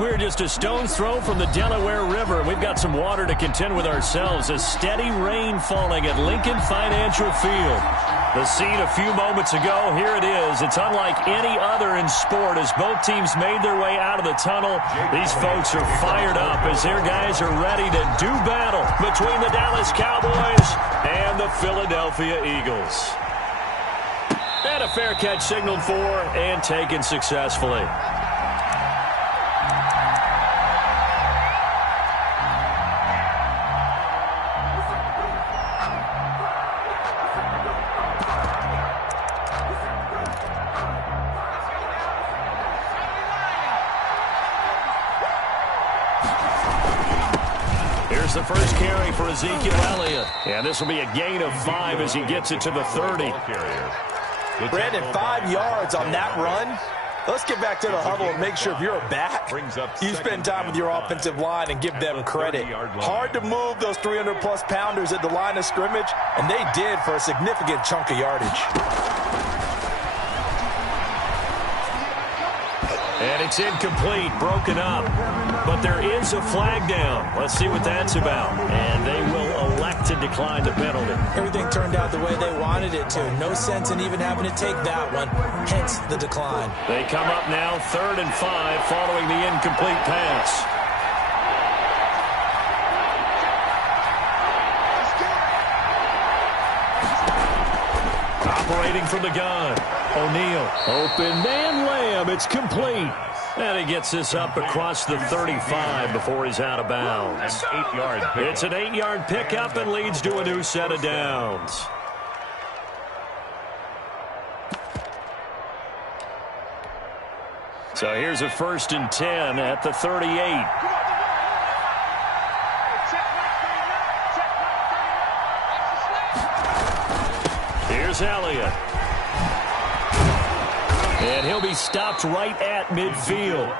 We're just a stone's throw from the Delaware River. We've got some water to contend with ourselves. A steady rain falling at Lincoln Financial Field. The scene a few moments ago, here it is. It's unlike any other in sport as both teams made their way out of the tunnel. These folks are fired up as their guys are ready to do battle between the Dallas Cowboys and the Philadelphia Eagles. And a fair catch signaled for and taken successfully. Here's the first carry for Ezekiel Elliott. And this will be a gain of 5 as he gets it to the 30. Brandon, 5 yards on that run. Let's get back to the huddle and make sure if you're a back, you spend time with your offensive line and give them credit. Hard to move those 300-plus pounders at the line of scrimmage, and they did for a significant chunk of yardage. And it's incomplete, broken up. But there is a flag down. Let's see what that's about. And they will elect to decline the penalty. Everything turned out the way they wanted it to. No sense in even having to take that one, hence the decline. They come up now 3rd and 5 following the incomplete pass. Operating from the gun. O'Neal. Open man Lamb. It's complete. And he gets this up across the 35 before he's out of bounds. It's an 8-yard pickup and leads to a new set of downs. So here's a 1st and 10 at the 38. Here's Elliott. And he'll be stopped right at midfield.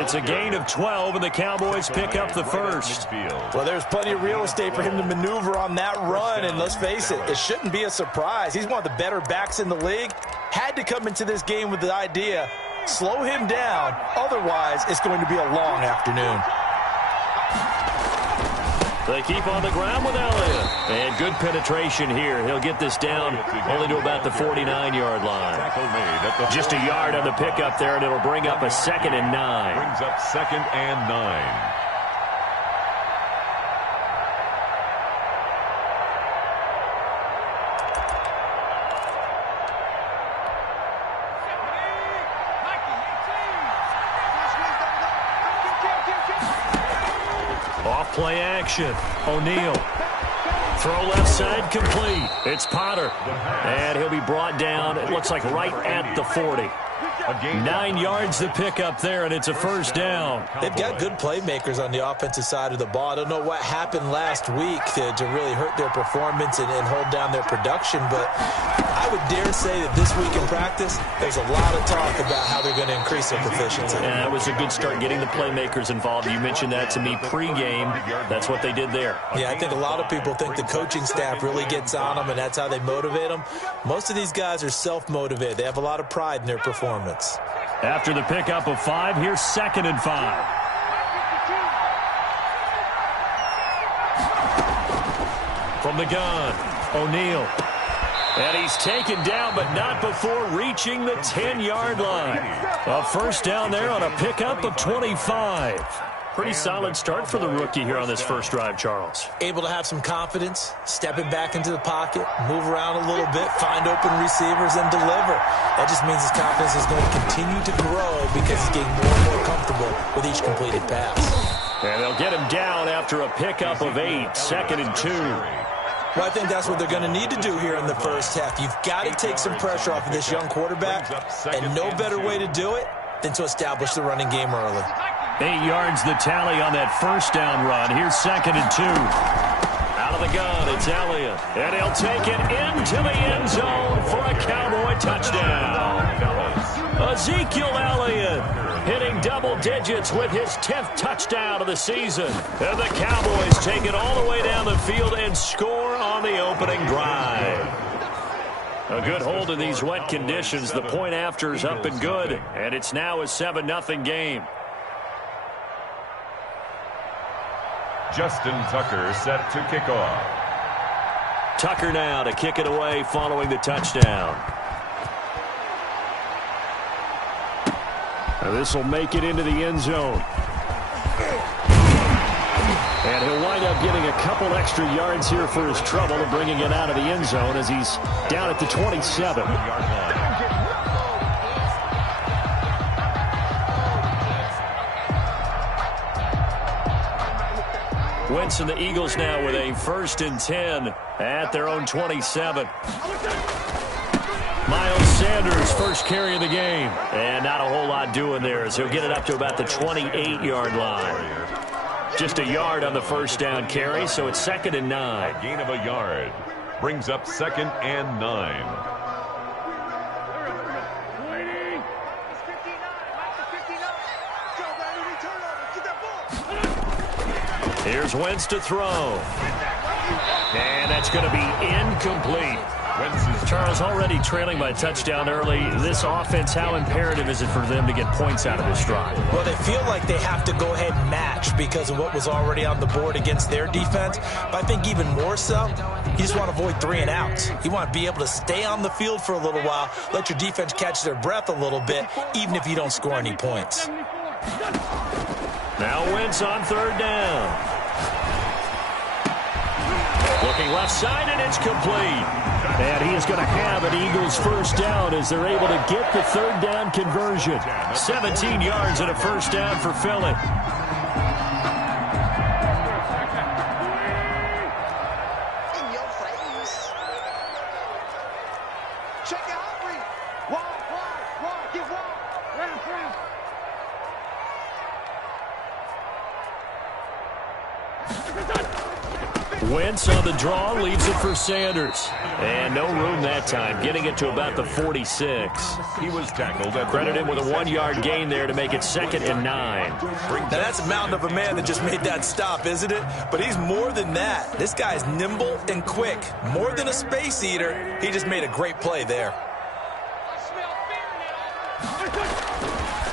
It's a gain of 12, and the Cowboys pick up the first. Well, there's plenty of real estate for him to maneuver on that run, and let's face it, it shouldn't be a surprise. He's one of the better backs in the league. Had to come into this game with the idea, slow him down, otherwise it's going to be a long afternoon. They keep on the ground with Elliott. And good penetration here. He'll get this down only to about the 49-yard line. Just a yard on the pickup there, and it'll bring up a 2nd and 9. Brings up 2nd and 9. Play action. O'Neal. Throw left side complete. It's Potter. And he'll be brought down, it looks like right at the 40. 9 yards to pick up there, and it's a 1st down. They've got good playmakers on the offensive side of the ball. I don't know what happened last week to really hurt their performance and hold down their production, but I would dare say that this week in practice, there's a lot of talk about how they're going to increase their proficiency. And it was a good start getting the playmakers involved. You mentioned that to me pregame. That's what they did there. Yeah, I think a lot of people think the coaching staff really gets on them, and that's how they motivate them. Most of these guys are self-motivated. They have a lot of pride in their performance. After the pickup of 5, here's 2nd and 5. From the gun, O'Neal. And he's taken down, but not before reaching the 10-yard line. A 1st down there on a pickup of 25. Pretty solid start for the rookie here on this first drive, Charles. Able to have some confidence, stepping back into the pocket, move around a little bit, find open receivers, and deliver. That just means his confidence is going to continue to grow because he's getting more and more comfortable with each completed pass. And they'll get him down after a pickup of 8, 2nd and 2. Well, I think that's what they're going to need to do here in the first half. You've got to take some pressure off of this young quarterback, and no better way to do it than to establish the running game early. 8 yards the tally on that 1st down run. Here's 2nd and 2. Out of the gun, it's Elliott. And he'll take it into the end zone for a Cowboy touchdown. Ezekiel Elliott hitting double digits with his 10th touchdown of the season. And the Cowboys take it all the way down the field and score on the opening drive. A good hold in these wet conditions. The point after is up and good. And it's now a 7-0 game. Justin Tucker set to kick off. Tucker now to kick it away following the touchdown. This will make it into the end zone. And he'll wind up getting a couple extra yards here for his trouble and bringing it out of the end zone as he's down at the 27. Wentz and the Eagles now with a 1st and 10 at their own 27. Miles Sanders first carry of the game. And not a whole lot doing there as he'll get it up to about the 28-yard line. Just a yard on the first down carry, so it's 2nd and 9. A gain of a yard brings up 2nd and 9. Here's Wentz to throw. And that's going to be incomplete. Charles, already trailing by a touchdown early. This offense, how imperative is it for them to get points out of this drive? Well, they feel like they have to go ahead and match because of what was already on the board against their defense. But I think even more so, you just want to avoid 3 and outs. You want to be able to stay on the field for a little while, let your defense catch their breath a little bit, even if you don't score any points. Now Wentz on 3rd down. Looking left side, and it's complete. And he is going to have an Eagles 1st down as they're able to get the 3rd down conversion. 17 yards and a 1st down for Philly. In your face. Check it out, Reed. Wide, get wide. Round. Wentz on the draw, leaves it for Sanders. And no room that time, getting it to about the 46. He was tackled. Credit him with a 1-yard gain there to make it 2nd and 9. Now, that's a mountain of a man that just made that stop, isn't it? But he's more than that. This guy's nimble and quick. More than a space eater. He just made a great play there.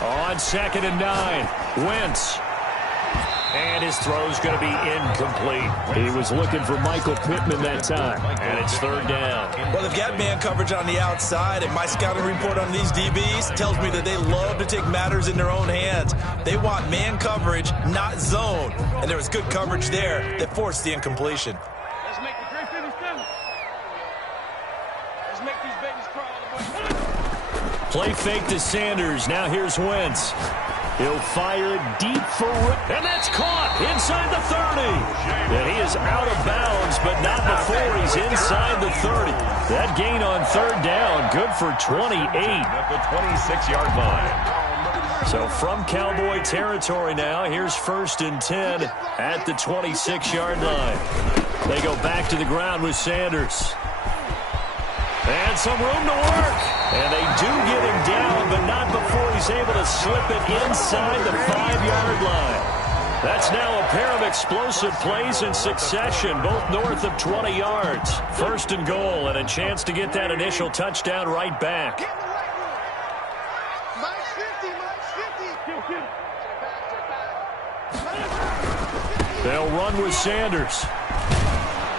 On 2nd and 9, Wentz. And his throw's going to be incomplete. He was looking for Michael Pittman that time. And it's 3rd down. Well, they've got man coverage on the outside, and my scouting report on these DBs tells me that they love to take matters in their own hands. They want man coverage, not zone. And there was good coverage there that forced the incompletion. Let's make the great finish come. Let's make these babies cry on the way. Play fake to Sanders. Now here's Wentz. He'll fire deep for Rick. And that's caught inside the 30. And he is out of bounds, but not before he's inside the 30. That gain on 3rd down, good for 28. At the 26-yard line. So from Cowboy territory now, here's 1st and 10 at the 26-yard line. They go back to the ground with Sanders. And some room to work. And they do get him down, but not before he's able to slip it inside the 5-yard line. That's now a pair of explosive plays in succession, both north of 20 yards. 1st and goal, and a chance to get that initial touchdown right back. Minus 50. They'll run with Sanders.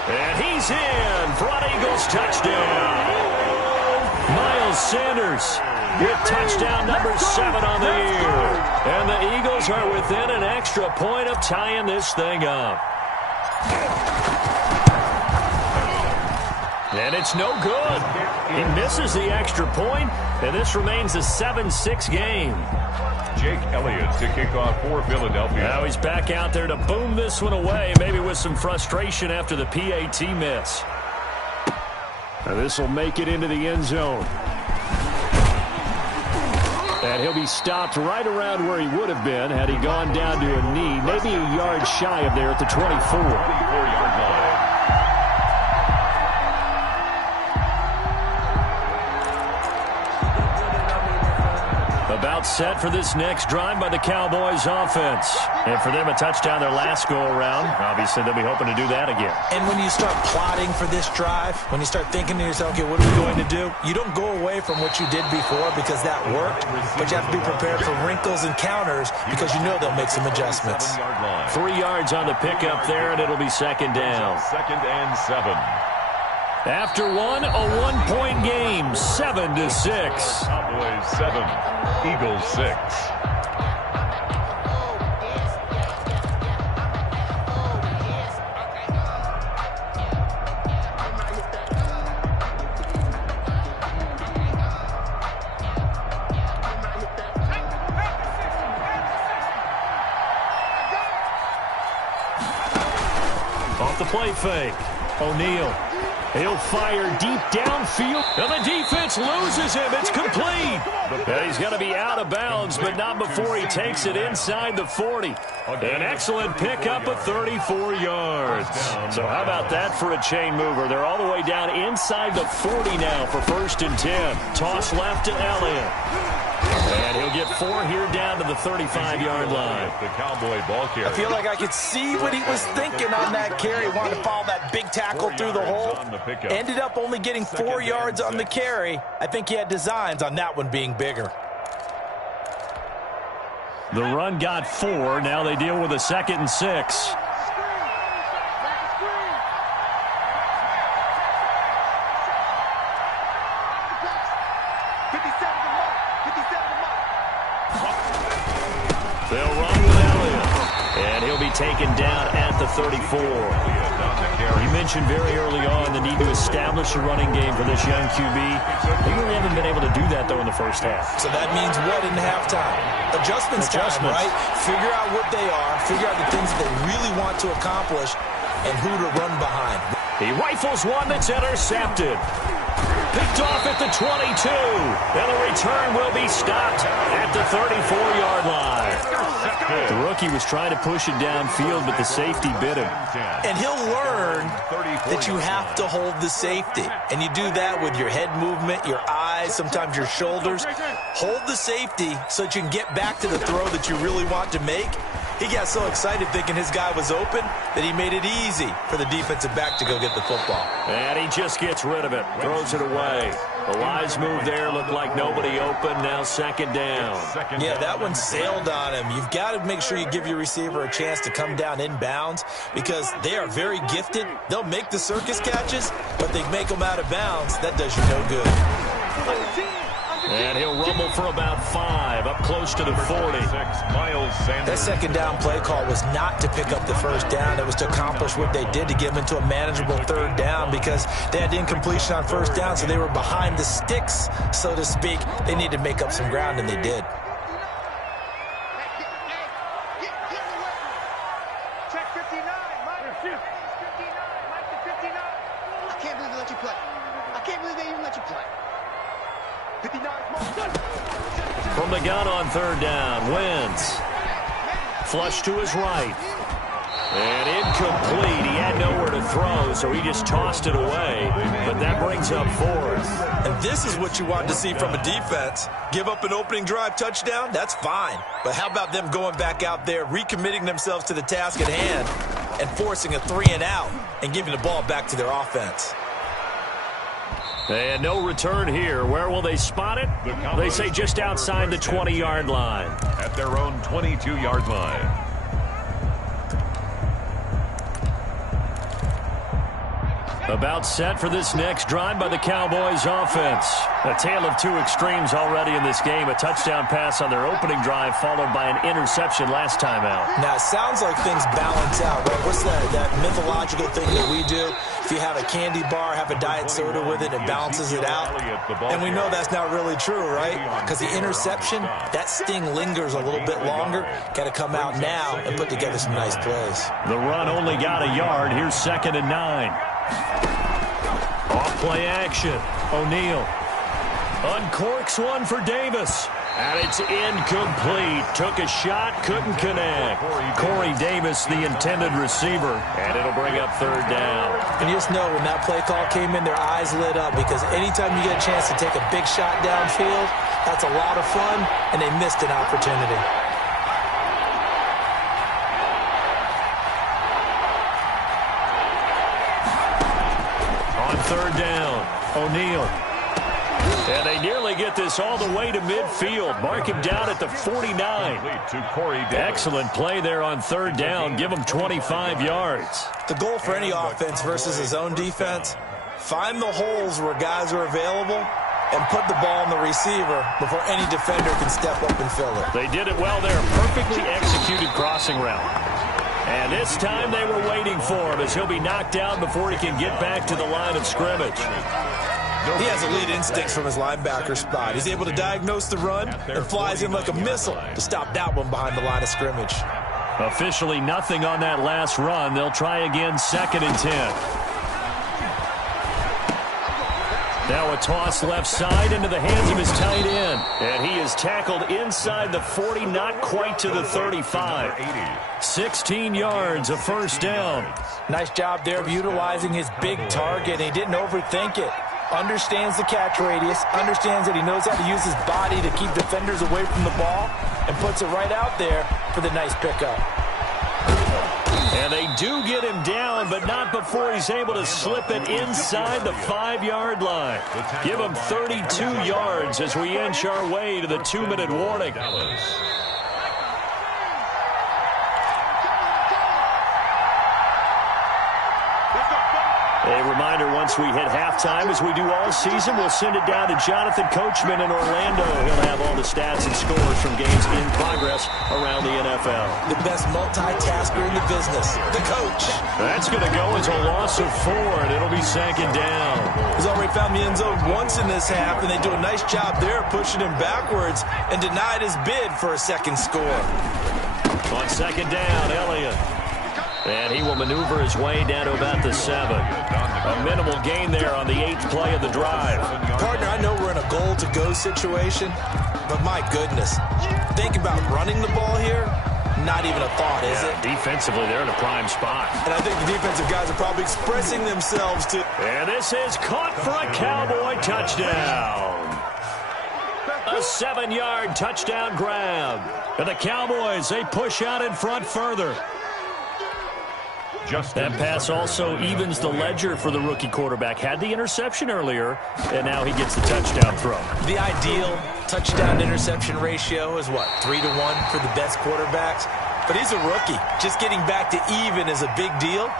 And he's in for an Eagles touchdown. Miles Sanders with touchdown number 7 on the year. And the Eagles are within an extra point of tying this thing up. And it's no good. He misses the extra point, and this remains a 7-6 game. Jake Elliott to kick off for Philadelphia. Now he's back out there to boom this one away, maybe with some frustration after the PAT miss. Now this will make it into the end zone. And he'll be stopped right around where he would have been had he gone down to a knee, maybe a yard shy of there at the 24. 24-yard line. About set for this next drive by the Cowboys offense. And for them, a touchdown their last go-around. Obviously, they'll be hoping to do that again. And when you start plotting for this drive, when you start thinking to yourself, okay, what are we going to do? You don't go away from what you did before because that worked, but you have to be prepared for wrinkles and counters because you know they'll make some adjustments. 3 yards on the pickup there, and it'll be second down. 2nd and 7. After one, a one-point game, 7-6. Cowboys 7, Eagles 6. Off the play fake, O'Neal. He'll fire deep downfield, and the defense loses him. It's complete. And he's going to be out of bounds, but not before he takes it inside the 40. An excellent pickup of 34 yards. So how about that for a chain mover? They're all the way down inside the 40 now for 1st and 10. Toss left to Elliott. And he'll get 4 here down to the 35-yard line. The Cowboy ball carrier. I feel like I could see what he was thinking on that carry. He wanted to follow that big tackle through the hole. Ended up only getting 4 yards on the carry. I think he had designs on that one being bigger. The run got 4. Now they deal with a 2nd and 6. They'll run with Elliott, and he'll be taken down at the 34. You mentioned very early on the need to establish a running game for this young QB. They really haven't been able to do that, though, in the first half. So that means what in halftime? Adjustments time, right? Figure out what they are, figure out the things that they really want to accomplish, and who to run behind. He rifles one that's intercepted. Picked off at the 22. And the return will be stopped at the 34-yard line. The rookie was trying to push it downfield, but the safety bit him. And he'll learn that you have to hold the safety. And you do that with your head movement, your eyes, sometimes your shoulders. Hold the safety so that you can get back to the throw that you really want to make. He got so excited thinking his guy was open that he made it easy for the defensive back to go get the football. And he just gets rid of it, throws it away. The wise move there, looked like nobody open, now 2nd down. Yeah, that one sailed on him. You've got to make sure you give your receiver a chance to come down inbounds because they are very gifted. They'll make the circus catches, but they make them out of bounds. That does you no good. And he'll rumble for about 5, up close to the 40. That 2nd down play call was not to pick up the 1st down. It was to accomplish what they did to get them into a manageable 3rd down because they had incompletion on 1st down, so they were behind the sticks, so to speak. They needed to make up some ground, and they did. Check 59, Mike. 59, Mike to 59. I can't believe they let you play. I can't believe they even let you play. 59. From the gun on 3rd down, Wentz. Flush to his right. And incomplete. He had nowhere to throw, so he just tossed it away. But that brings up 4th. And this is what you want to see from a defense. Give up an opening drive touchdown, that's fine. But how about them going back out there, recommitting themselves to the task at hand, and forcing a 3-and-out and giving the ball back to their offense. And no return here. Where will they spot it? They say just outside the 20-yard line. At their own 22-yard line. About set for this next drive by the Cowboys offense. A tale of 2 extremes already in this game. A touchdown pass on their opening drive followed by an interception last time out. Now, it sounds like things balance out, right? What's that mythological thing that we do? If you have a candy bar, have a diet soda with it, it balances it out. And we know that's not really true, right? Because the interception, that sting lingers a little bit longer. Got to come out now and put together some nice plays. The run only got a yard. Here's 2nd and 9. Off play action. O'Neal uncorks one for Davis. And it's incomplete. Took a shot, couldn't connect. Corey Davis, the intended receiver, and it'll bring up third down. And you just know when that play call came in, their eyes lit up, because anytime you get a chance to take a big shot downfield, that's a lot of fun, and they missed an opportunity. On third down, O'Neal. And they nearly get this all the way to midfield. Mark him down at the 49. Excellent play there on third down. Give him 25 yards. The goal for any offense versus his own defense, find the holes where guys are available and put the ball on the receiver before any defender can step up and fill it. They did it well there. Perfectly executed crossing route. And this time they were waiting for him, as he'll be knocked down before he can get back to the line of scrimmage. He has elite instincts from his linebacker spot. He's able to diagnose the run and flies in like a missile to stop that one behind the line of scrimmage. Officially nothing on that last run. They'll try again, 2nd and 10. Now a toss left side into the hands of his tight end. And he is tackled inside the 40, not quite to the 35. 16 yards, a first down. Nice job there of utilizing his big target. He didn't overthink it. Understands the catch radius, understands that he knows how to use his body to keep defenders away from the ball, and puts it right out there for the nice pickup. And they do get him down, but not before he's able to slip it inside the 5-yard line. Give him 32 yards as we inch our way to the 2-minute warning. A reminder, once we hit halftime, as we do all season, we'll send it down to Jonathan Coachman in Orlando. He'll have all the stats and scores from games in progress around the NFL. The best multitasker in the business, the coach. That's going to go as a loss of 4, and it'll be 2nd down. He's already found the end zone once in this half, and they do a nice job there pushing him backwards and denied his bid for a second score. On 2nd down, Elliott. And he will maneuver his way down to about the 7. A minimal gain there on the 8th play of the drive. Partner, I know we're in a goal-to-go situation, but my goodness, think about running the ball here. Not even a thought, is it? Defensively, they're in a prime spot. And I think the defensive guys are probably expressing themselves to... And this is caught for a Cowboy touchdown. A 7-yard touchdown grab. And the Cowboys, they push out in front further. That pass also evens the ledger for the rookie quarterback. Had the interception earlier, and now he gets the touchdown throw. The ideal touchdown-interception ratio is, what, 3-to-1 for the best quarterbacks? But he's a rookie. Just getting back to even is a big deal.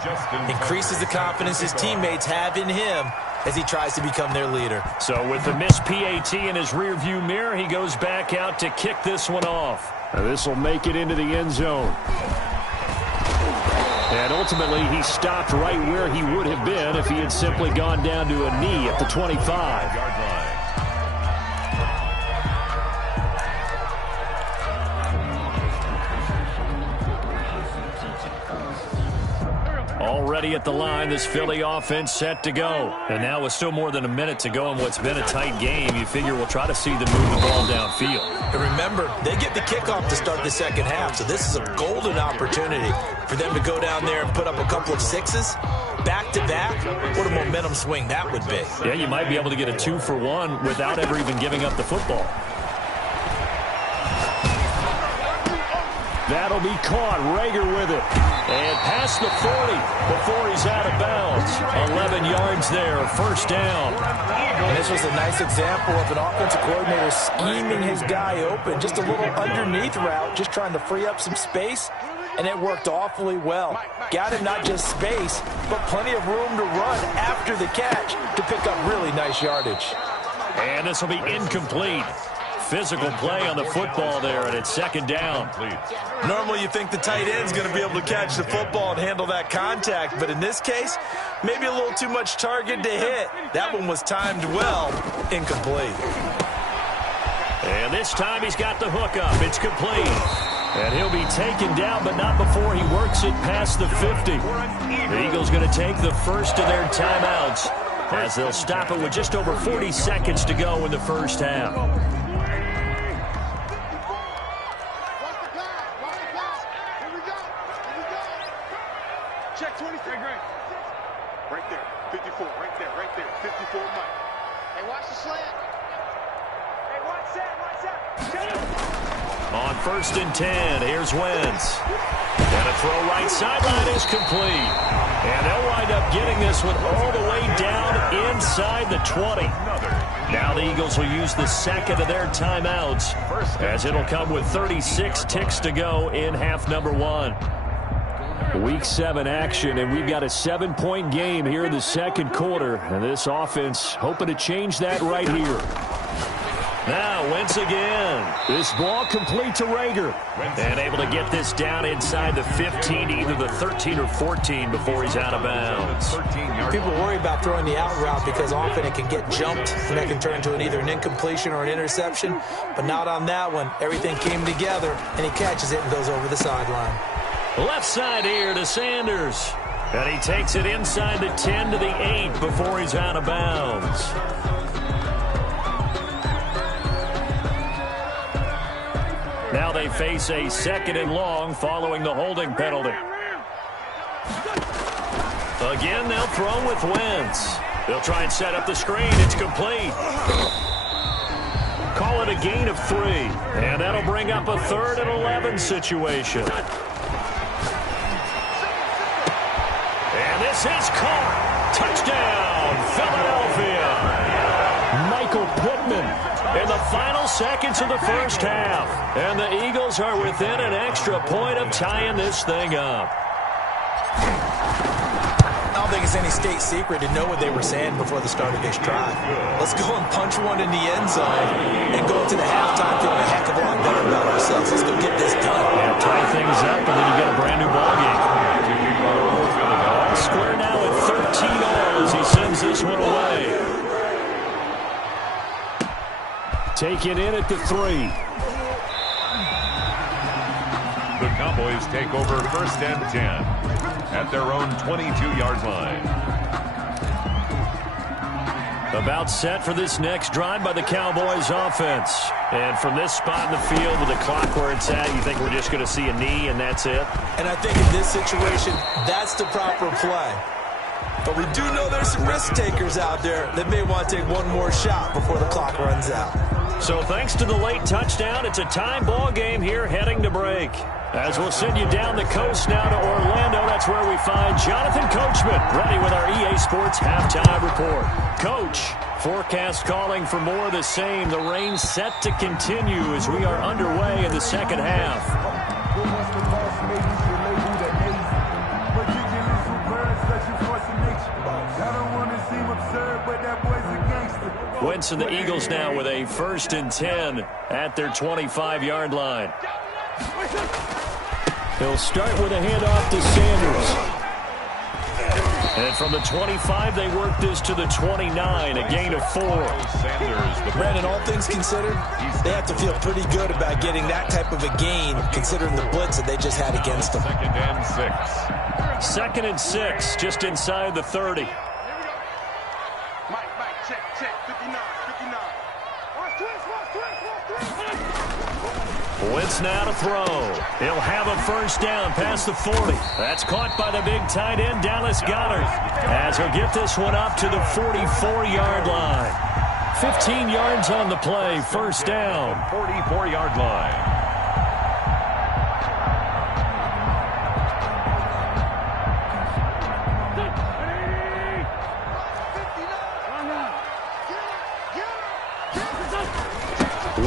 Increases the confidence his teammates have in him as he tries to become their leader. So with the missed PAT in his rearview mirror, he goes back out to kick this one off. This will make it into the end zone. And ultimately, he stopped right where he would have been if he had simply gone down to a knee at the 25-yard line. Already at the line, this Philly offense set to go. And now with still more than a minute to go in what's been a tight game, you figure we'll try to see them move the ball downfield. And remember, they get the kickoff to start the second half, so this is a golden opportunity for them to go down there and put up a couple of 6s back-to-back. What a momentum swing that would be. Yeah, you might be able to get a 2-for-1 without ever even giving up the football. That'll be caught. Rager with it. And past the 40 before he's out of bounds. 11 yards there. First down. And this was a nice example of an offensive coordinator scheming his guy open. Just a little underneath route, just trying to free up some space. And it worked awfully well. Got him not just space, but plenty of room to run after the catch to pick up really nice yardage. And this will be incomplete. Physical play on the football there, and it's 2nd down. Normally you think the tight end's going to be able to catch the football and handle that contact, but in this case, maybe a little too much target to hit. That one was timed well, incomplete. And this time he's got the hook up. It's complete. And he'll be taken down, but not before he works it past the 50. The Eagles going to take the first of their timeouts as they'll stop it with just over 40 seconds to go in the first half. Right there. 54. Right there. Right there. 54, Mike. Hey, watch the slant. Hey, watch that. Watch that. On 1st and 10, here's Wentz. And a throw right sideline is complete. And they'll wind up getting this one all the way down inside the 20. Now the Eagles will use the second of their timeouts, as it'll come with 36 ticks to go in half number 1. Week 7 action, and we've got a 7-point game here in the second quarter. And this offense hoping to change that right here. Now, Wentz again. This ball complete to Rager. And able to get this down inside the 15, either the 13 or 14 before he's out of bounds. People worry about throwing the out route because often it can get jumped, and that can turn into either an incompletion or an interception. But not on that one. Everything came together, and he catches it and goes over the sideline. Left side here to Sanders. And he takes it inside the 10 to the 8 before he's out of bounds. Now they face a 2nd and long following the holding penalty. Again, they'll throw with Wentz. They'll try and set up the screen. It's complete. Call it a gain of 3. And that'll bring up a 3rd and 11 situation. And this is caught. Touchdown, Philadelphia. Michael Pittman in the final seconds of the first half. And the Eagles are within an extra point of tying this thing up. I don't think it's any state secret to know what they were saying before the start of this drive. Let's go and punch one in the end zone and go into the halftime feeling a heck of a lot better about ourselves. Let's go get this done. Yeah, tie things up, and then you get a brand new ball game. All square now at 13 all as he sends this one away. Taken in at the 3. The Cowboys take over 1st and 10 at their own 22-yard line. About set for this next drive by the Cowboys offense. And from this spot in the field with the clock where it's at, you think we're just going to see a knee and that's it? And I think in this situation, that's the proper play. But we do know there's some risk takers out there that may want to take one more shot before the clock runs out. So thanks to the late touchdown, it's a tie ball game here heading to break. As we'll send you down the coast now to Orlando, that's where we find Jonathan Coachman ready with our EA Sports Halftime Report. Coach, forecast calling for more of the same. The rain set to continue as we are underway in the second half. Wentz and the Eagles now with a 1st and 10 at their 25-yard line. He'll start with a handoff to Sanders. And from the 25, they work this to the 29, a gain of 4. Brandon, all things considered, they have to feel pretty good about getting that type of a gain, considering the blitz that they just had against them. 2nd and 6. 2nd and 6, just inside the 30. Mike, check, 59. Wentz now to throw. He'll have a 1st down past the 40. That's caught by the big tight end, Dallas Goedert, as he'll get this one up to the 44-yard line. 15 yards on the play, 1st down. 44-yard line.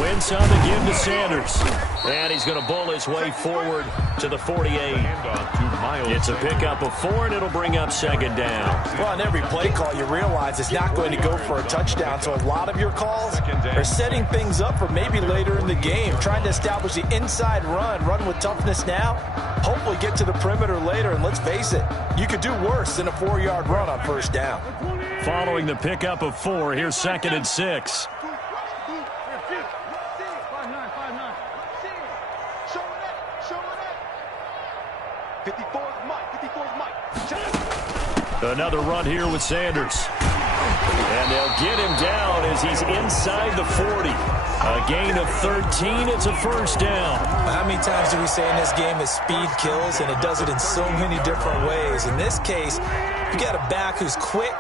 Wentz on the give to Sanders. And he's going to bowl his way forward to the 48. It's a pickup of 4, and it'll bring up 2nd down. Well, on every play call, you realize it's not going to go for a touchdown. So a lot of your calls are setting things up for maybe later in the game, trying to establish the inside run with toughness now, hopefully get to the perimeter later. And let's face it, you could do worse than a 4-yard run on 1st down. Following the pickup of 4, here's 2nd and 6. Another run here with Sanders. And they'll get him down as he's inside the 40. A gain of 13. It's a 1st down. How many times do we say in this game that speed kills, and it does it in so many different ways? In this case, You got a back who's quick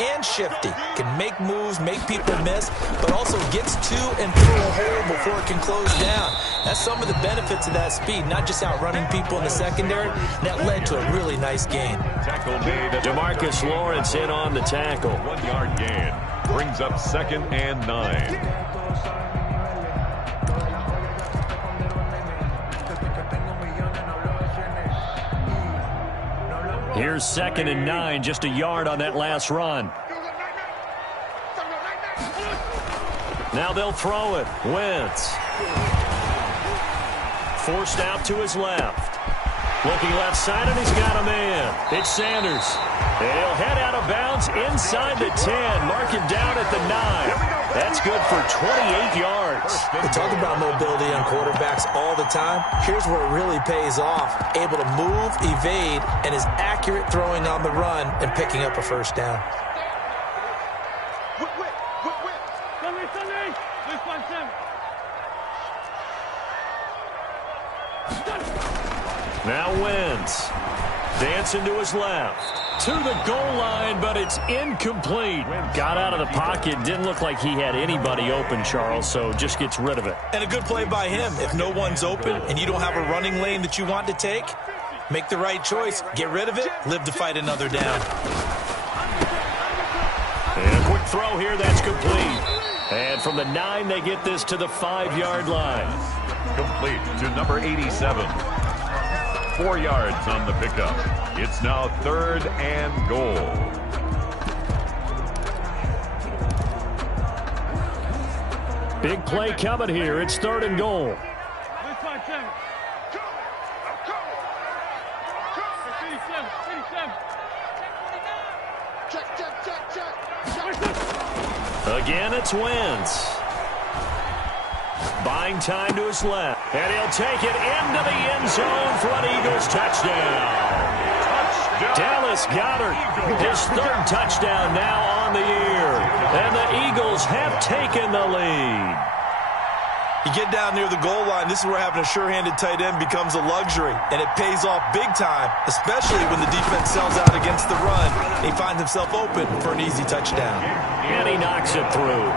and shifty, can make moves, make people miss, but also gets to and through a hole before it can close down. That's some of the benefits of that speed, not just outrunning people in the secondary. That led to a really nice gain. Tackle made. DeMarcus Lawrence in on the tackle. 1 yard gain. Brings up 2nd and 9. Here's 2nd and 9, just a yard on that last run. Now they'll throw it. Wentz. Forced out to his left. Looking left side, and he's got a man. It's Sanders. He'll head out of bounds inside the 10. Mark him down at the 9. That's good for 28 yards. We talk about mobility on quarterbacks all the time. Here's where it really pays off. Able to move, evade, and is accurate throwing on the run and picking up a first down. Now Wentz. Dancing to his left. To the goal line, but it's incomplete. Got out of the pocket. Didn't look like he had anybody open, Charles, so just gets rid of it. And a good play by him. If no one's open and you don't have a running lane that you want to take, make the right choice. Get rid of it. Live to fight another down. And a quick throw here. That's complete. And from the 9, they get this to the 5-yard line. Complete to number 87. 4 yards on the pickup. It's now 3rd and goal. Big play coming here. It's 3rd and goal. Again, it's Wentz. Buying time to his left. And he'll take it into the end zone for an Eagles touchdown. Dallas Goedert, his 3rd touchdown now on the year. And the Eagles have taken the lead. You get down near the goal line, this is where having a sure-handed tight end becomes a luxury. And it pays off big time, especially when the defense sells out against the run. He finds himself open for an easy touchdown. And he knocks it through.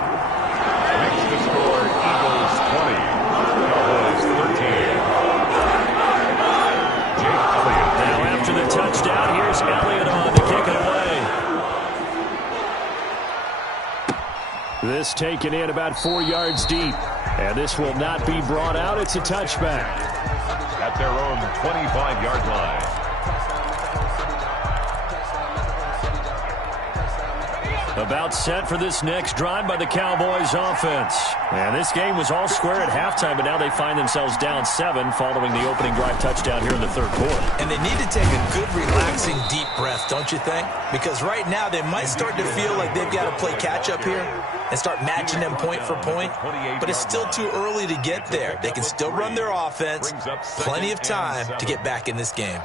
Makes the score Eagles 20, Cowboys 13. Jake Elliott. Now after the touchdown, here's Elliott on to kick it away. This taken in about 4 yards deep. And this will not be brought out. It's a touchback. At their own 25-yard line. About set for this next drive by the Cowboys offense. And this game was all square at halftime, but now they find themselves down 7 following the opening drive touchdown here in the 3rd quarter. And they need to take a good, relaxing, deep breath, don't you think? Because right now they might start to feel like they've got to play catch-up here and start matching them point for point. But it's still too early to get there. They can still run their offense. Plenty of time to get back in this game.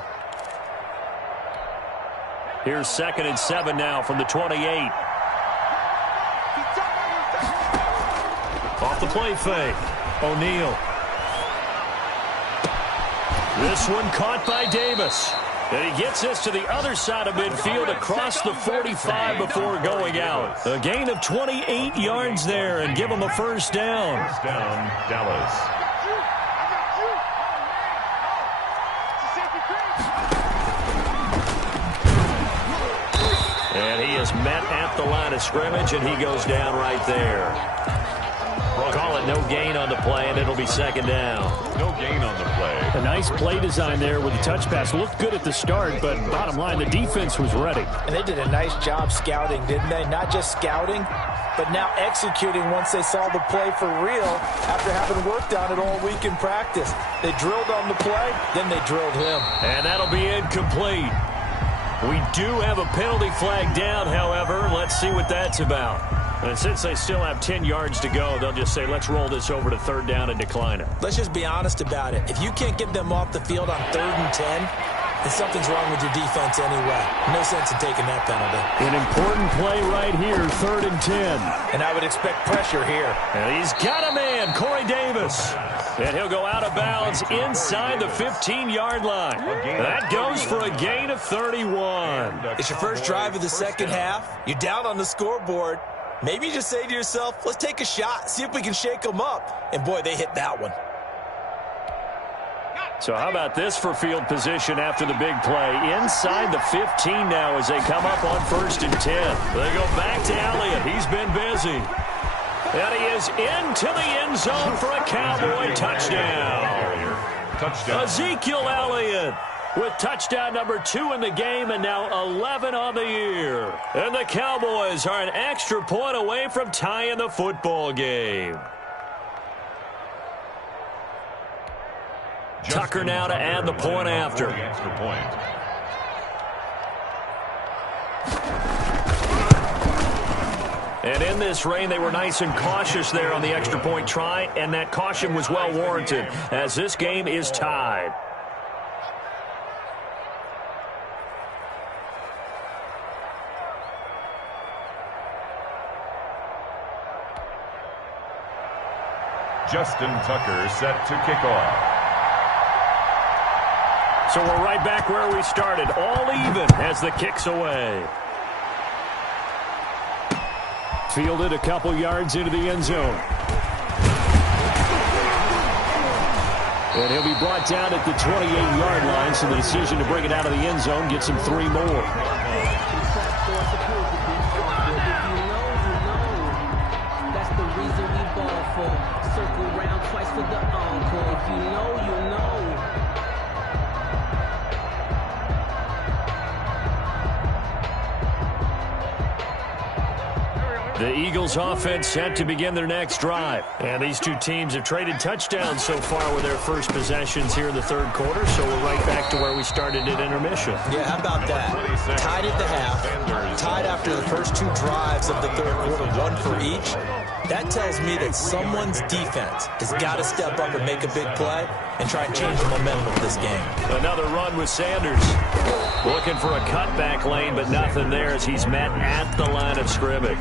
Here's 2nd and 7 now from the 28. Off the play fake. O'Neal. This one caught by Davis. And he gets this to the other side of midfield across the 45 before going out. A gain of 28 yards there and give him a first down. First down, Dallas. And he is met at the line of scrimmage, and he goes down right there. Call it no gain on the play, and it'll be 2nd down. No gain on the play. A nice play design there with the touch pass. Looked good at the start, but bottom line, the defense was ready. And they did a nice job scouting, didn't they? Not just scouting, but now executing once they saw the play for real after having worked on it all week in practice. They drilled on the play, then they drilled him. And that'll be incomplete. We do have a penalty flag down, however. Let's see what that's about. And since they still have 10 yards to go, they'll just say, let's roll this over to 3rd down and decline it. Let's just be honest about it. If you can't get them off the field on 3rd and 10, then something's wrong with your defense anyway. No sense in taking that penalty. An important play right here, 3rd and 10. And I would expect pressure here. And he's got a man, Corey Davis. And he'll go out of bounds inside the 15-yard line. That goes for a gain of 31. It's your first drive of the second half. You're down on the scoreboard. Maybe you just say to yourself, let's take a shot, see if we can shake them up. And, boy, they hit that one. So how about this for field position after the big play? Inside the 15 now as they come up on 1st and 10. They go back to Elliott. He's been busy. And he is into the end zone for a Cowboy touchdown. Ezekiel Elliott with touchdown number 2 in the game and now 11 on the year. And the Cowboys are an extra point away from tying the football game. Tucker now to add the point after. And in this rain, they were nice and cautious there on the extra point try, and that caution was well warranted as this game is tied. Justin Tucker set to kick off. So we're right back where we started, all even as the kick's away. Fielded a couple yards into the end zone. And he'll be brought down at the 28-yard line, so the decision to bring it out of the end zone gets him 3 more. That's the reason we ball for. Circle round twice for the encore. If you know, you know. The Eagles offense set to begin their next drive. And these two teams have traded touchdowns so far with their first possessions here in the third quarter, so we're right back to where we started at intermission. Yeah, how about that? Tied at the half, tied after the first 2 drives of the third quarter, 1 for each. That tells me that someone's defense has got to step up and make a big play and try and change the momentum of this game. Another run with Sanders. Looking for a cutback lane, but nothing there as he's met at the line of scrimmage.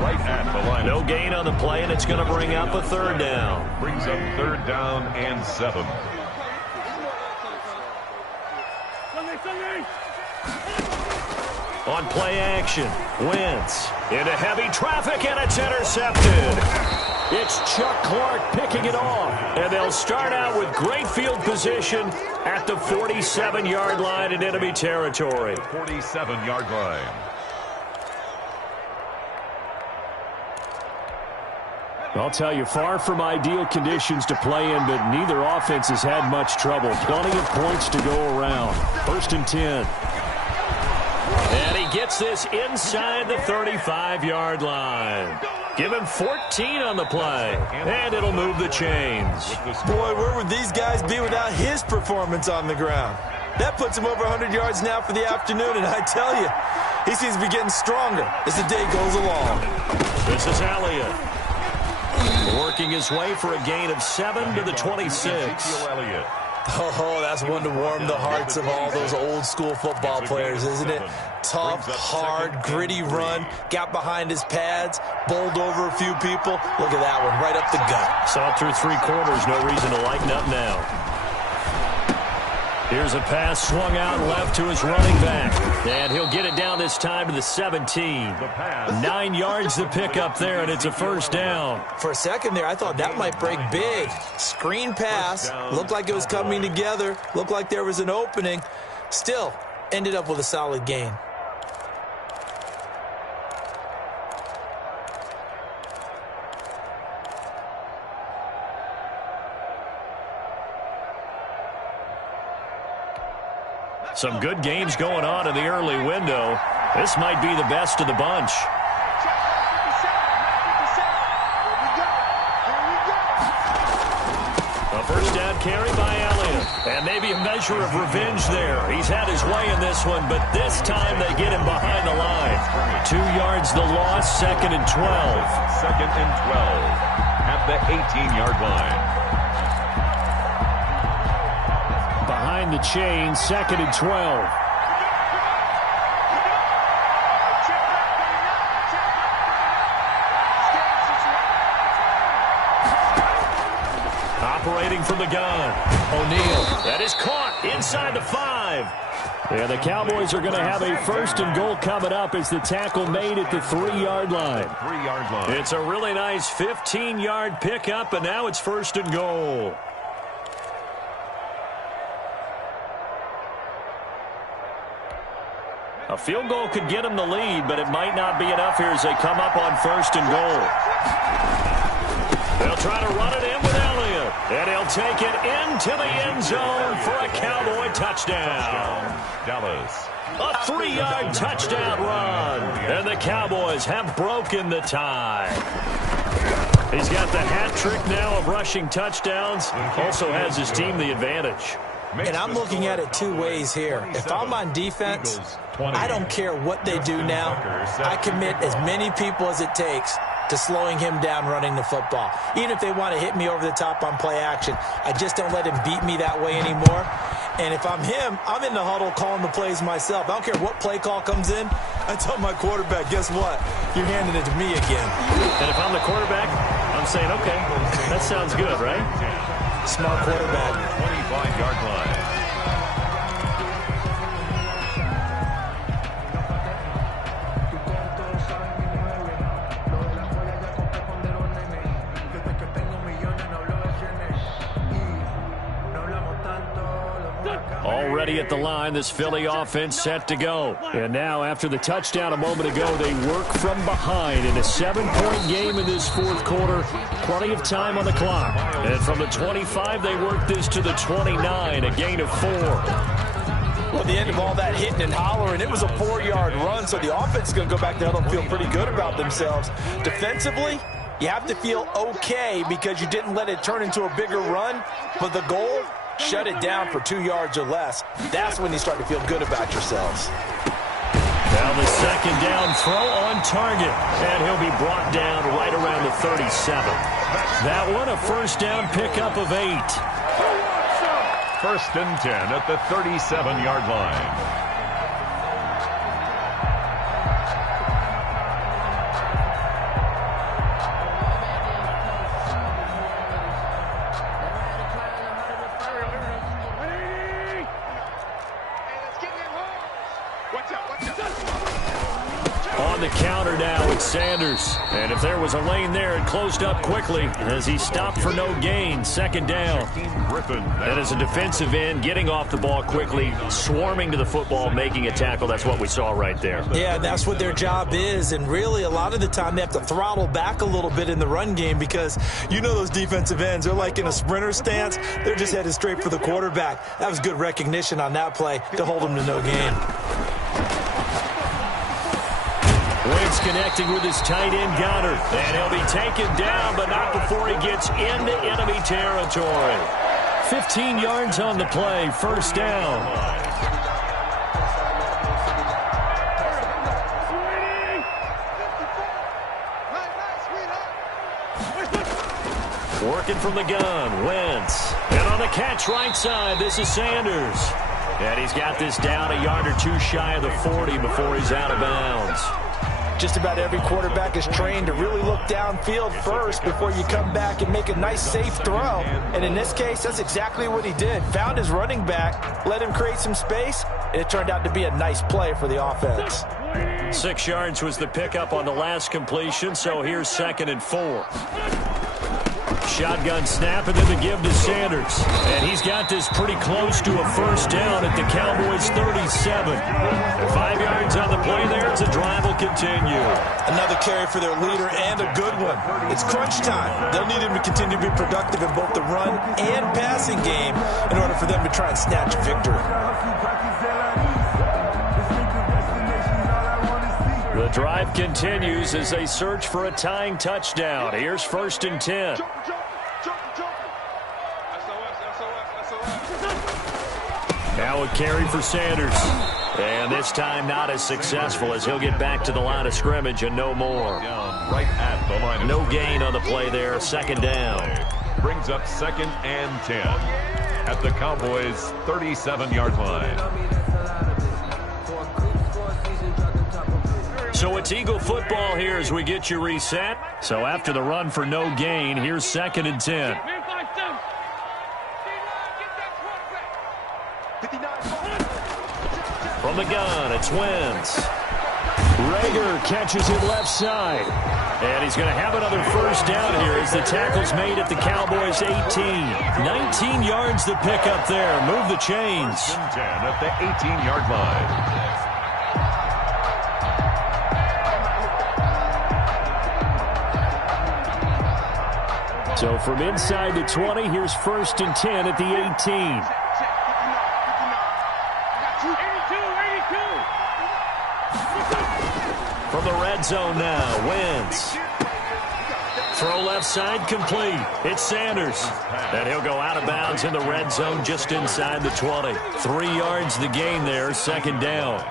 Right at the line. No gain on the play, and it's going to bring up a 3rd down. Brings up 3rd down and 7. On play action, Wentz into heavy traffic, and it's intercepted. It's Chuck Clark picking it off, and they'll start out with great field position at the 47-yard line in enemy territory. 47-yard line. I'll tell you, far from ideal conditions to play in, but neither offense has had much trouble. Plenty of points to go around. 1st and 10. And he gets this inside the 35-yard line. Give him 14 on the play, and it'll move the chains. Boy, where would these guys be without his performance on the ground? That puts him over 100 yards now for the afternoon, and I tell you, he seems to be getting stronger as the day goes along. This is Elliott. Working his way for a gain of 7 to the 26. Oh, that's one to warm the hearts of all those old-school football players, isn't it? Tough, hard, gritty run, got behind his pads, bowled over a few people. Look at that one, right up the gut. Saw through 3 quarters, no reason to lighten up now. Here's a pass swung out left to his running back. And he'll get it down this time to the 17. 9 yards to pick up there, and it's a 1st down. For a second there, I thought that might break big. Screen pass. Looked like it was coming together. Looked like there was an opening. Still, ended up with a solid gain. Some good games going on in the early window. This might be the best of the bunch. A 1st down carry by Elliott. And maybe a measure of revenge there. He's had his way in this one, but this time they get him behind the line. 2 yards the loss, 2nd and 12. 2nd and 12 at the 18-yard line. Behind the chain, 2nd and 12. operating from the gun. O'Neal. That is caught inside the 5. And the Cowboys are going to have a 1st and goal coming up as the tackle made at the 3-yard line. 3-yard line. It's a really nice 15-yard pickup, and now it's 1st and goal. A field goal could get them the lead, but it might not be enough here as they come up on 1st and goal. They'll try to run it in with Elliott, and he'll take it into the end zone for a Cowboy touchdown. Dallas. A 3-yard touchdown run, and the Cowboys have broken the tie. He's got the hat trick now of rushing touchdowns, also has his team the advantage. And I'm looking at it 2 ways here. If I'm on defense, I don't care what they do now. I commit as many people as it takes to slowing him down running the football. Even if they want to hit me over the top on play action, I just don't let him beat me that way anymore. And if I'm him, I'm in the huddle calling the plays myself. I don't care what play call comes in. I tell my quarterback, guess what? You're handing it to me again. And if I'm the quarterback, I'm saying, okay, that sounds good, right? Smart quarterback. 25-yard line. Already at the line, this Philly offense set to go. And now, after the touchdown a moment ago, they work from behind in a 7-point game in this 4th quarter. Plenty of time on the clock. And from the 25, they work this to the 29, a gain of 4. Well, at the end of all that hitting and hollering, it was a 4-yard run, so the offense is going to go back there and feel pretty good about themselves. Defensively, you have to feel okay because you didn't let it turn into a bigger run, but the goal, shut it down for 2 yards or less. That's when you start to feel good about yourselves. Now the 2nd down throw on target, and he'll be brought down right around the 37. That one a 1st down pickup of 8. 1st and 10 at the 37-yard line. On the counter now, it's Sanders. And if there was a lane there, it closed up quickly as he stopped for no gain. 2nd down. And as a defensive end, getting off the ball quickly, swarming to the football, making a tackle. That's what we saw right there. Yeah, that's what their job is. And really, a lot of the time, they have to throttle back a little bit in the run game because you know those defensive ends, they're like in a sprinter stance. They're just headed straight for the quarterback. That was good recognition on that play to hold them to no gain. Wentz connecting with his tight end Goddard. And he'll be taken down, but not before he gets into enemy territory. 15 yards on the play, 1st down. Working from the gun, Wentz. And on the catch right side, this is Sanders. And he's got this down a yard or 2 shy of the 40 before he's out of bounds. Just about every quarterback is trained to really look downfield first before you come back and make a nice, safe throw. And in this case, that's exactly what he did. Found his running back, let him create some space, and it turned out to be a nice play for the offense. 6 yards was the pickup on the last completion, so here's 2nd and 4. Shotgun snap and then the give to Sanders. And he's got this pretty close to a 1st down at the Cowboys' 37. 5 yards on the play there as the drive will continue. Another carry for their leader and a good one. It's crunch time. They'll need him to continue to be productive in both the run and passing game in order for them to try and snatch a victory. The drive continues as they search for a tying touchdown. Here's 1st and 10. Now a carry for Sanders. And this time not as successful as he'll get back to the line of scrimmage and no more. Right at the line. No gain on the play there. 2nd down. Brings up 2nd and 10 at the Cowboys' 37-yard line. So it's Eagle football here as we get you reset. So after the run for no gain, here's 2nd and 10. the gun. It's Wentz. Rager catches it left side. And he's going to have another first down here as the tackle's made at the Cowboys' 18. 19 yards to pick up there. Move the chains. 10 at the 18-yard line. So from inside the 20, here's 1st and 10 at the 18. From the red zone now, Wentz. Throw left side complete. It's Sanders. And he'll go out of bounds in the red zone just inside the 20. 3 yards the gain there, 2nd down.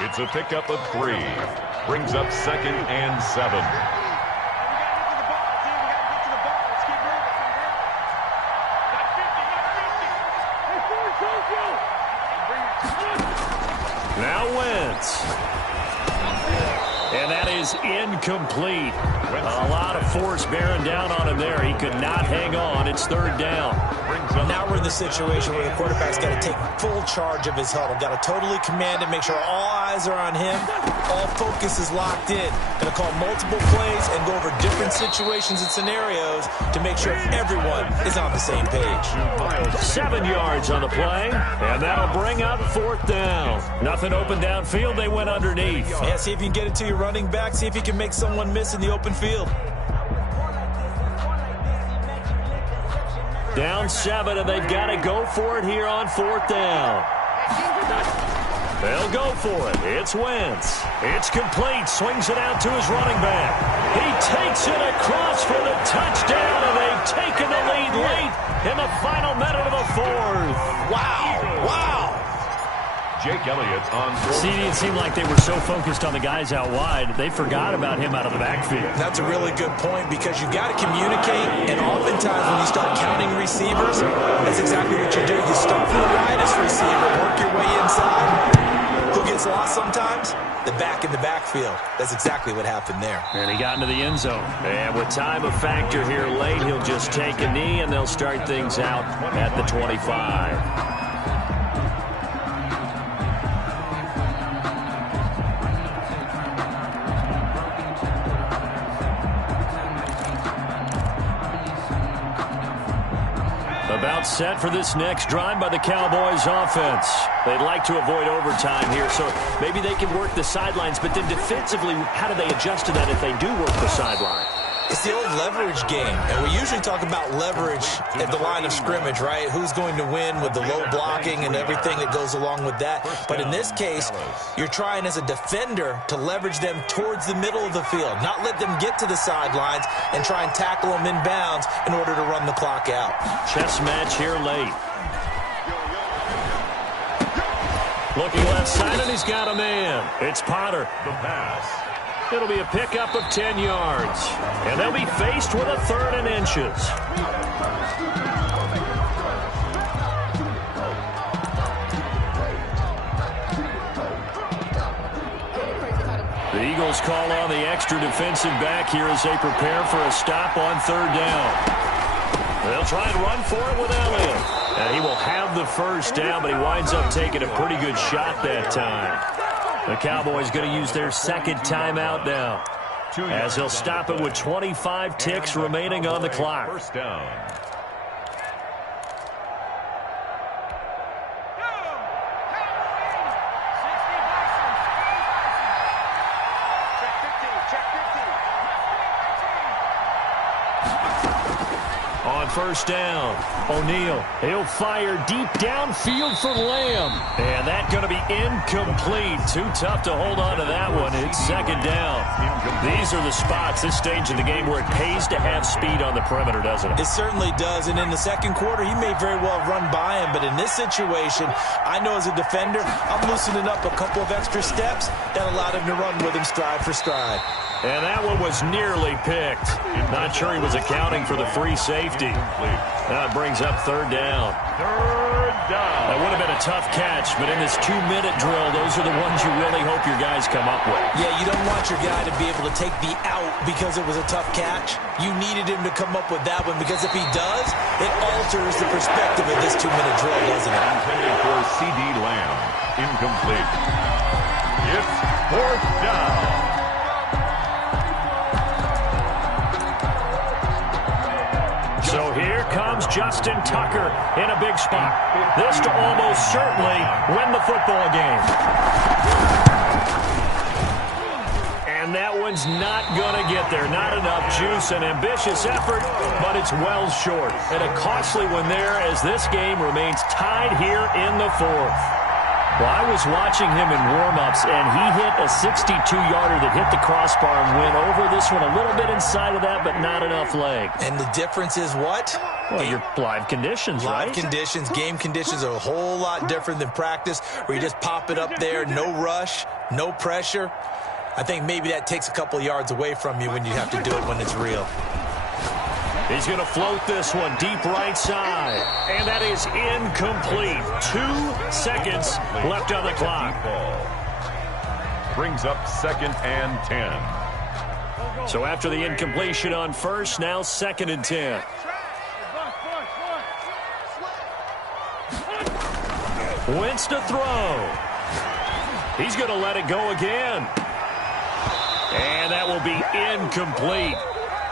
It's a pickup of 3. Brings up 2nd and 7. Now Wentz. And that is incomplete. A lot of force bearing down on him there. He could not hang on. It's 3rd down. Now we're in the situation where the quarterback's got to take full charge of his huddle. Got to totally command it, make sure all eyes are on him. All focus is locked in. Going to call multiple plays and go over different situations and scenarios to make sure everyone is on the same page. 7 yards on the play, and that'll bring up 4th down. Nothing open downfield. They went underneath. Yeah, see if you can get it to your running back. See if you can make someone miss in the open field. Down 7, and they've got to go for it here on 4th down. They'll go for it. It's Wentz. It's complete. Swings it out to his running back. He takes it across for the touchdown, and they've taken the lead late in the final minute of the 4th. Wow. Wow. Jake Elliott on. See, it seemed like they were so focused on the guys out wide, they forgot about him out of the backfield. That's a really good point because you've got to communicate, and oftentimes when you start counting receivers, that's exactly what you do. You start from the widest receiver, work your way inside. Who gets lost sometimes? The back in the backfield. That's exactly what happened there. And he got into the end zone. And with time a factor here late, he'll just take a knee, and they'll start things out at the 25. About set for this next drive by the Cowboys offense. They'd like to avoid overtime here, so maybe they can work the sidelines, but then defensively, how do they adjust to that if they do work the sideline? It's the old leverage game, and we usually talk about leverage at the line of scrimmage, right? Who's going to win with the low blocking and everything that goes along with that. But in this case, you're trying as a defender to leverage them towards the middle of the field, not let them get to the sidelines and try and tackle them in bounds in order to run the clock out. Chess match here late. Looking left side, and he's got a man. It's Potter. The pass. It'll be a pickup of 10 yards. And they'll be faced with a 3rd and inches. The Eagles call on the extra defensive back here as they prepare for a stop on 3rd down. They'll try and run for it with Elliott. And he will have the first down, but he winds up taking a pretty good shot that time. The Cowboys going to use their 2nd timeout now, as he'll stop it with 25 ticks remaining on the clock. First down. On 1st down, O'Neal, he'll fire deep downfield for Lamb. And that's going to be incomplete. Too tough to hold on to that one. It's 2nd down. These are the spots, this stage of the game, where it pays to have speed on the perimeter, doesn't it? It certainly does. And in the 2nd quarter, he may very well run by him. But in this situation, I know as a defender, I'm loosening up a couple of extra steps that allowed him to run with him stride for stride. And that one was nearly picked. Not sure he was accounting for the free safety. That brings up 3rd down. 3rd down. That would have been a tough catch, but in this 2-minute drill, those are the ones you really hope your guys come up with. Yeah, you don't want your guy to be able to take the out because it was a tough catch. You needed him to come up with that one, because if he does, it alters the perspective of this 2-minute drill, doesn't it? Intended for C.D. Lamb. Incomplete. It's 4th down. So here comes Justin Tucker in a big spot. This to almost certainly win the football game. And that one's not going to get there. Not enough juice. An ambitious effort, but it's well short. And a costly one there as this game remains tied here in the 4th. Well, I was watching him in warm-ups, and he hit a 62-yarder that hit the crossbar and went over this one a little bit inside of that, but not enough leg. And the difference is what? Well, your live conditions, right? Live conditions, game conditions are a whole lot different than practice, where you just pop it up there, no rush, no pressure. I think maybe that takes a couple yards away from you when you have to do it when it's real. He's going to float this one deep right side. And that is incomplete. 2 seconds left on the clock. Brings up 2nd and 10. So after the incompletion on first, now 2nd and 10. Wentz to throw. He's going to let it go again. And that will be incomplete.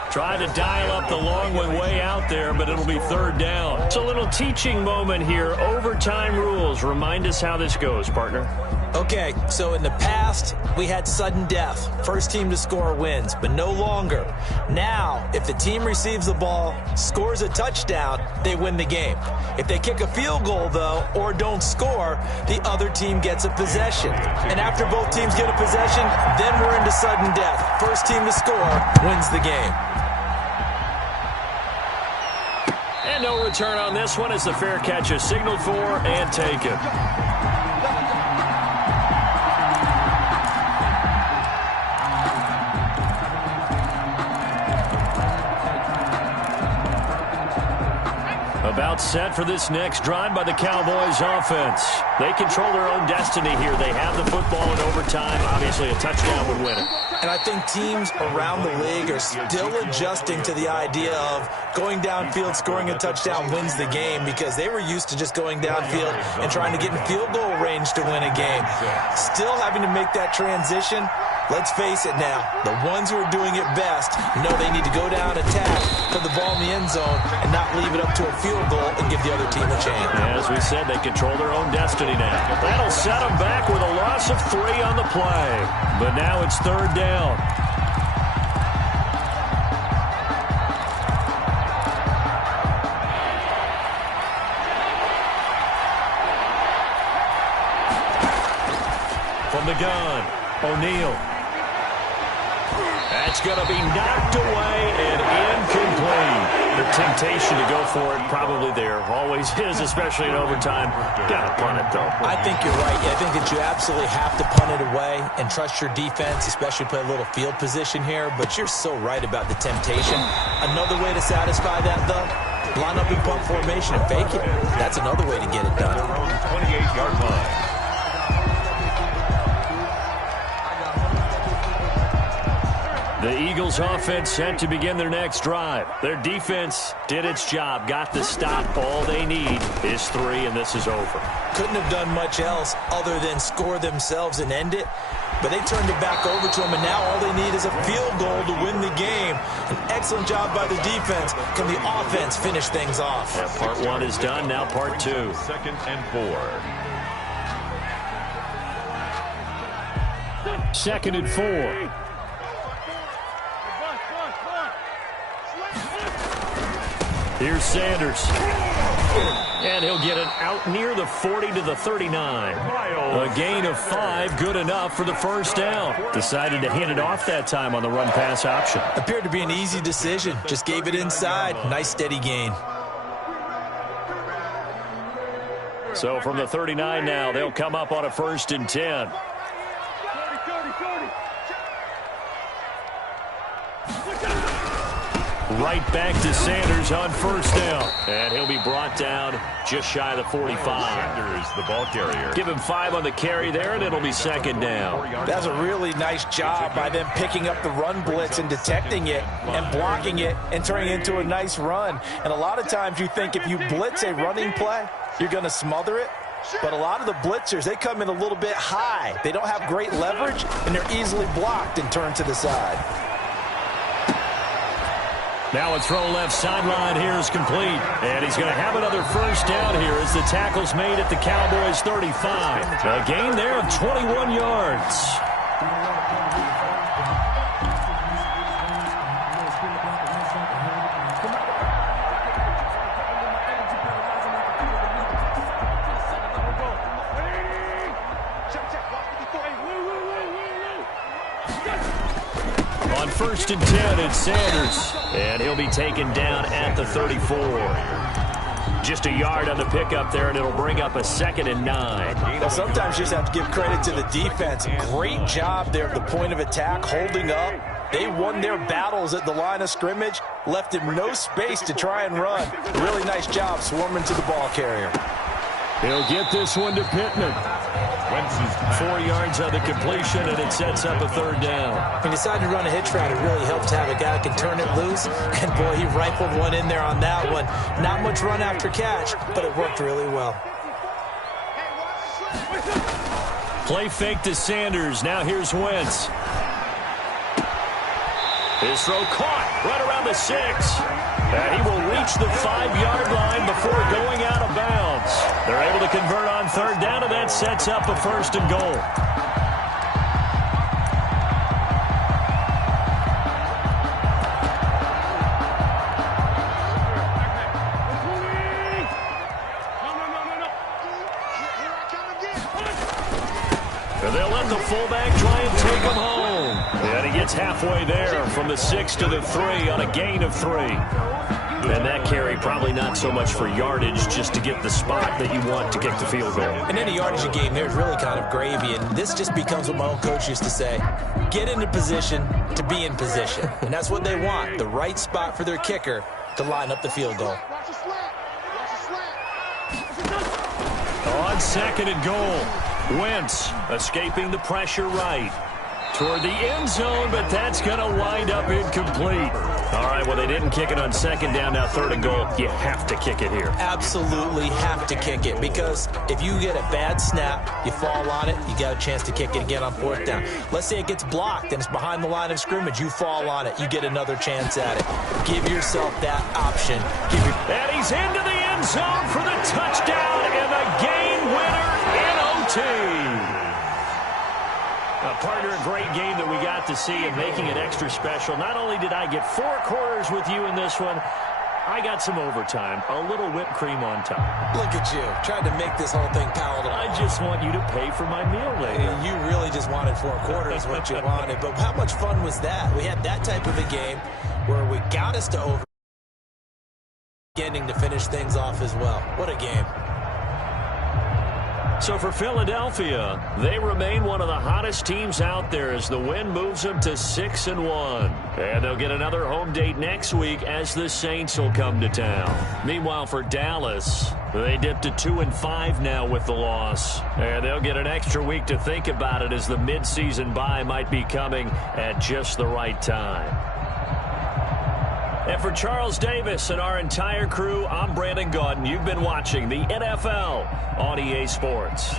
Trying to dial up the long one way out there, but it'll be 3rd down. It's a little teaching moment here. Overtime rules. Remind us how this goes, partner. Okay, so in the past, we had sudden death. First team to score wins, but no longer. Now, if the team receives the ball, scores a touchdown, they win the game. If they kick a field goal, though, or don't score, the other team gets a possession. And after both teams get a possession, then we're into sudden death. First team to score wins the game. And no return on this one as the fair catch is signaled for and taken. About set for this next drive by the Cowboys offense. They control their own destiny here. They have the football in overtime. Obviously, a touchdown would win it. And I think teams around the league are still adjusting to the idea of going downfield, scoring a touchdown wins the game, because they were used to just going downfield and trying to get in field goal range to win a game. Still having to make that transition. Let's face it now, the ones who are doing it best know they need to go down, attack, put the ball in the end zone, and not leave it up to a field goal and give the other team a chance. As we said, they control their own destiny now. That'll set them back with a loss of 3 on the play. But now it's 3rd down. From the gun, O'Neal. That's going to be knocked away and incomplete. The temptation to go for it probably there. Always is, especially in overtime. Got to punt it, though. I think you're right. I think that you absolutely have to punt it away and trust your defense, especially play a little field position here. But you're so right about the temptation. Another way to satisfy that, though, line up in punt formation and fake it. That's another way to get it done. 28-yard line. The Eagles offense set to begin their next drive. Their defense did its job, got the stop. All they need is 3, and this is over. Couldn't have done much else other than score themselves and end it. But they turned it back over to them, and now all they need is a field goal to win the game. An excellent job by the defense. Can the offense finish things off? Yeah, part 1 is done, now part 2. 2nd and 4. 2nd and 4. Here's Sanders. And he'll get it out near the 40 to the 39. A gain of 5, good enough for the first down. Decided to hand it off that time on the run-pass option. Appeared to be an easy decision. Just gave it inside. Nice, steady gain. So from the 39 now, they'll come up on a 1st and 10. Right back to Sanders on 1st down. And he'll be brought down just shy of the 45. Sanders, the ball carrier. Give him 5 on the carry there, and it'll be 2nd down. That's a really nice job by them picking up the run blitz and detecting it and blocking it and turning it into a nice run. And a lot of times you think if you blitz a running play, you're going to smother it. But a lot of the blitzers, they come in a little bit high. They don't have great leverage, and they're easily blocked and turned to the side. Now a throw left sideline here is complete. And he's going to have another first down here as the tackle's made at the Cowboys' 35. A gain there of 21 yards. On 1st and 10, it's Sanders. And he'll be taken down at the 34. Just a yard on the pickup there, and it'll bring up a 2nd and 9. Well, sometimes you just have to give credit to the defense. Great job there at the point of attack, holding up. They won their battles at the line of scrimmage, left him no space to try and run. Really nice job swarming to the ball carrier. He'll get this one to Pittman. 4 yards on the completion, and it sets up a 3rd down. He decided to run a hitch route. It really helped to have a guy who can turn it loose. And, boy, he rifled one in there on that one. Not much run after catch, but it worked really well. Play fake to Sanders. Now here's Wentz. His throw caught right around the 6. And he will reach the 5-yard line before going out of bounds. They're able to convert on 3rd down, and that sets up a 1st and goal. And they'll let the fullback try and take him home. And he gets halfway there from the 6 to the 3 on a gain of 3. And that carry probably not so much for yardage, just to get the spot that you want to kick the field goal. In any yardage game, there's really kind of gravy, and this just becomes what my own coach used to say. Get into position to be in position. And that's what they want, the right spot for their kicker to line up the field goal. On 2nd and goal, Wentz escaping the pressure right toward the end zone, but that's going to wind up incomplete. All right, well, they didn't kick it on 2nd down, now 3rd and goal. You have to kick it here. Absolutely have to kick it, because if you get a bad snap, you fall on it, you got a chance to kick it again on 4th down. Let's say it gets blocked and it's behind the line of scrimmage. You fall on it, you get another chance at it. Give yourself that option. And he's into the end zone for the touchdown and the game winner in OT. Partner, a great game that we got to see, and making it extra special. Not only did I get 4 quarters with you in this one, I got some overtime, a little whipped cream on top. Look at you, trying to make this whole thing palatable. I just want you to pay for my meal later. You really just wanted 4 quarters, what you wanted. But how much fun was that? We had that type of a game where we got us to over beginning to finish things off as well. What a game. So for Philadelphia, they remain one of the hottest teams out there as the win moves them to 6-1. And they'll get another home date next week as the Saints will come to town. Meanwhile, for Dallas, they dipped to 2-5 now with the loss. And they'll get an extra week to think about it, as the midseason bye might be coming at just the right time. And for Charles Davis and our entire crew, I'm Brandon Gaudin. You've been watching the NFL on EA Sports.